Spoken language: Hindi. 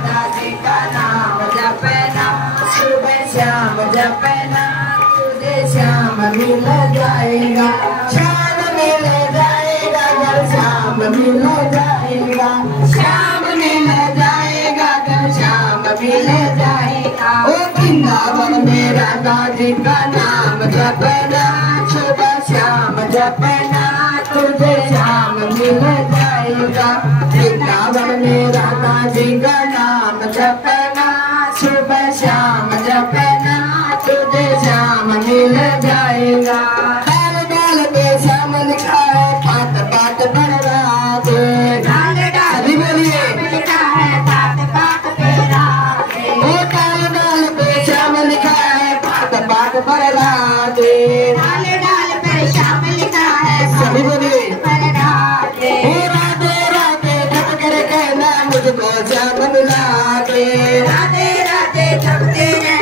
राधा जी का नाम जपना, सुबह शाम जपना, तुझे श्याम मिल जाएगा, श्याम मिल जाएगा, जब श्याम मिल जाएगा, श्याम मिल जाएगा, जब श्याम मिल जाएगा। ओ वृंदावन में राधा जी का नाम जपना, सुबह शाम जपना, तुझे श्याम मिल जाएगा। वृंदावन में राधा जी का नाम जपना, सुबह शाम जपना, तुझे श्याम मिल जाएगा। डाल डाल पे श्याम लिखा है, पात पात पर राधे, डाल डाल बोलिए लिखा है, पात पात पे राधे। ओ डाल डाल पे श्याम लिखा है, पात पात पर राधे, डाल डाल पे श्याम लिखा है, सभी बोलिए पर राधे। ओ राधे राधे जप कर कहना, मुझको श्याम मिला दे, राधे राधे जपते रहना,